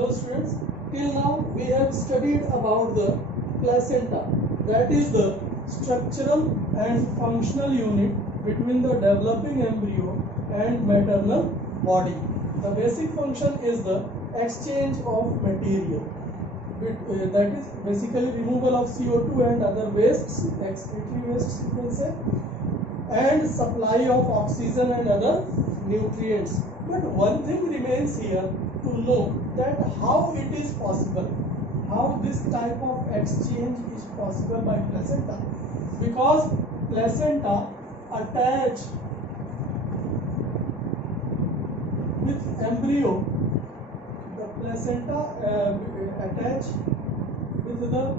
Hello students, till now we have studied about the placenta, that is the structural and functional unit between the developing embryo and maternal body. The basic function is the exchange of material, that is basically removal of CO2 and other wastes, excretory wastes you can say, and supply of oxygen and other nutrients. But one thing remains here to know that how it is possible, how this type of exchange is possible by placenta, because placenta attach with embryo, the placenta attach with the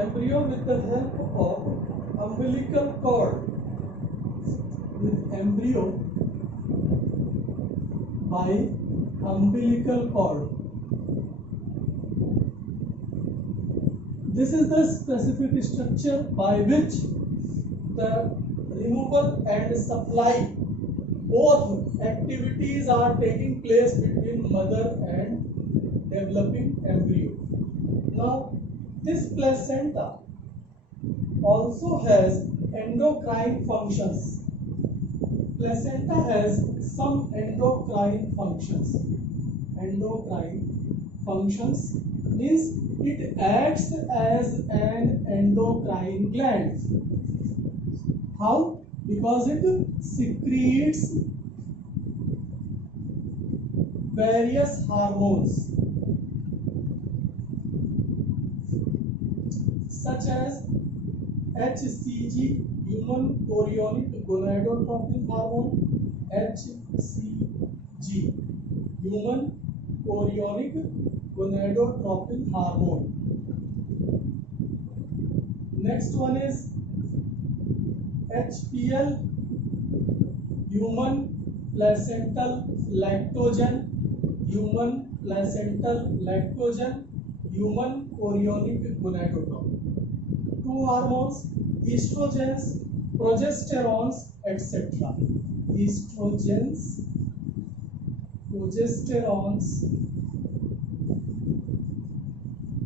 embryo with the help of umbilical cord, with embryo by umbilical cord. This is the specific structure by which the removal and supply, both activities are taking place between mother and developing embryo. Now, this placenta also has endocrine functions. Placenta has some endocrine functions. Endocrine functions means it acts as an endocrine gland. How? Because it secretes various hormones such as HCG, human chorionic gonadotropin hormone, HCG, human chorionic gonadotropin hormone. Next one is HPL, human placental lactogen, human placental lactogen, human chorionic gonadotropin. Two hormones, estrogens, progesterones, etc. Estrogens, progesterones,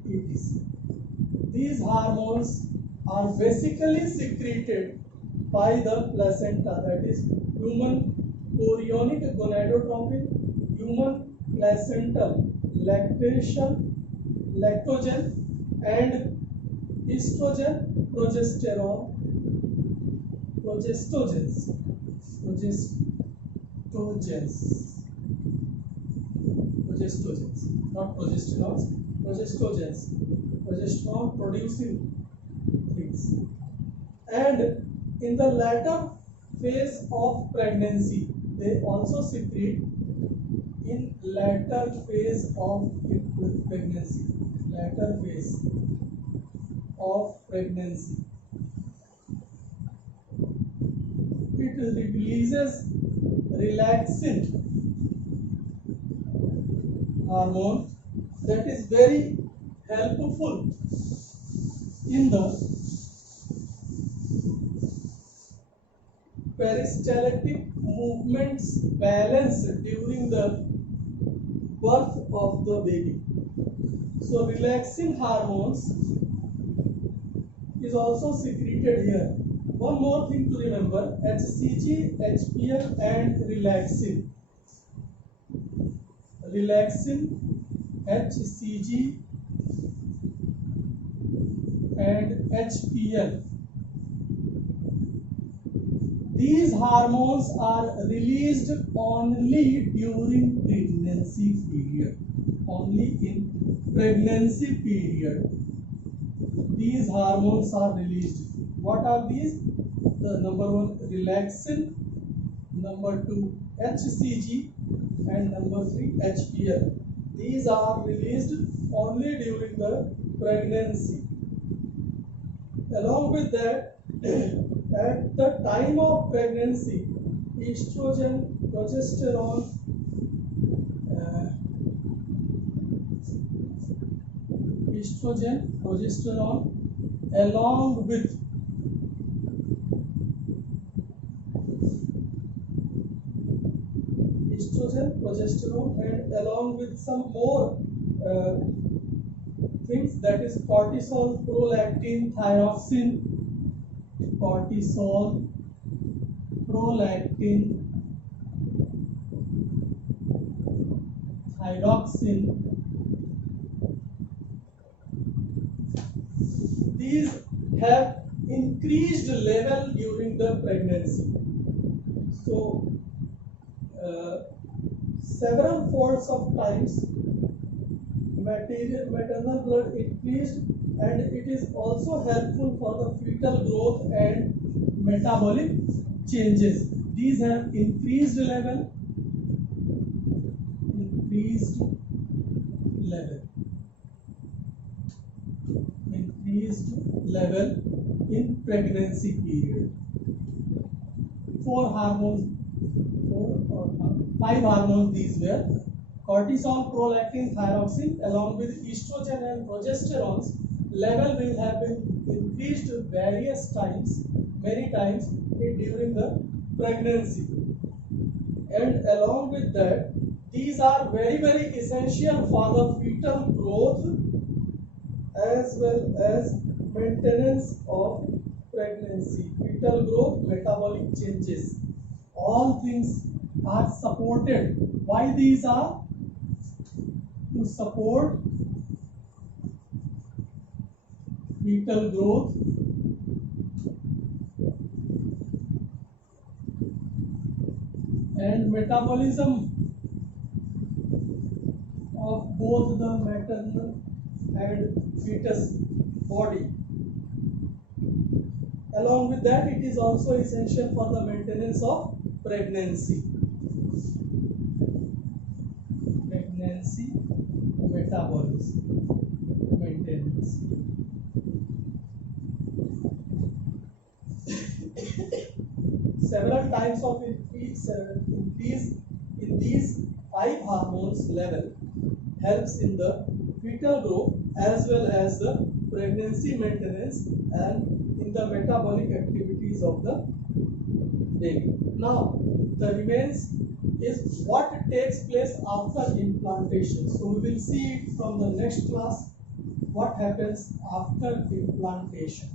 etc. These hormones are basically secreted by the placenta, that is human chorionic gonadotropin, human placental lactogen, and estrogen, progestogens, not progesterones, progestogens, progesterone producing things. And in the latter phase of pregnancy, they also secrete in latter phase of pregnancy, latter phase of pregnancy. It releases relaxin hormone that is very helpful in the peristaltic movements balance during the birth of the baby. So relaxin hormones is also secreted here. One more thing to remember, HCG, HPL and relaxin. Relaxin, HCG and HPL. These hormones are released only during pregnancy period. Only in pregnancy period these hormones are released. What are these? The number one, relaxin, number two, HCG, and number three, HPL. These are released only during the pregnancy. Along with that, at the time of pregnancy, estrogen, progesterone, along with estrogen, progesterone, and along with some more things, that is cortisol, prolactin, thyroxine, cortisol, prolactin, thyroxine. These have increased level during the pregnancy. So several folds of times maternal blood increased, and it is also helpful for the fetal growth and metabolic changes. These have increased level increased level in pregnancy period. Four hormones, four or five hormones these were: cortisol, prolactin, thyroxine, along with estrogen and progesterone's level will have been increased various times, many times during the pregnancy. And along with that, these are very essential for the fetal growth as well as maintenance of pregnancy, fetal growth, metabolic changes. All things are supported. Why these are? To support fetal growth and metabolism of both the maternal and fetus body. Along with that, it is also essential for the maintenance of pregnancy. Pregnancy metabolism maintenance. Several types of increase in these five hormones level helps in the fetal growth as well as the pregnancy maintenance and in the metabolic activities of the baby. Now, the remains is what takes place after implantation. So we will see from the next class what happens after implantation.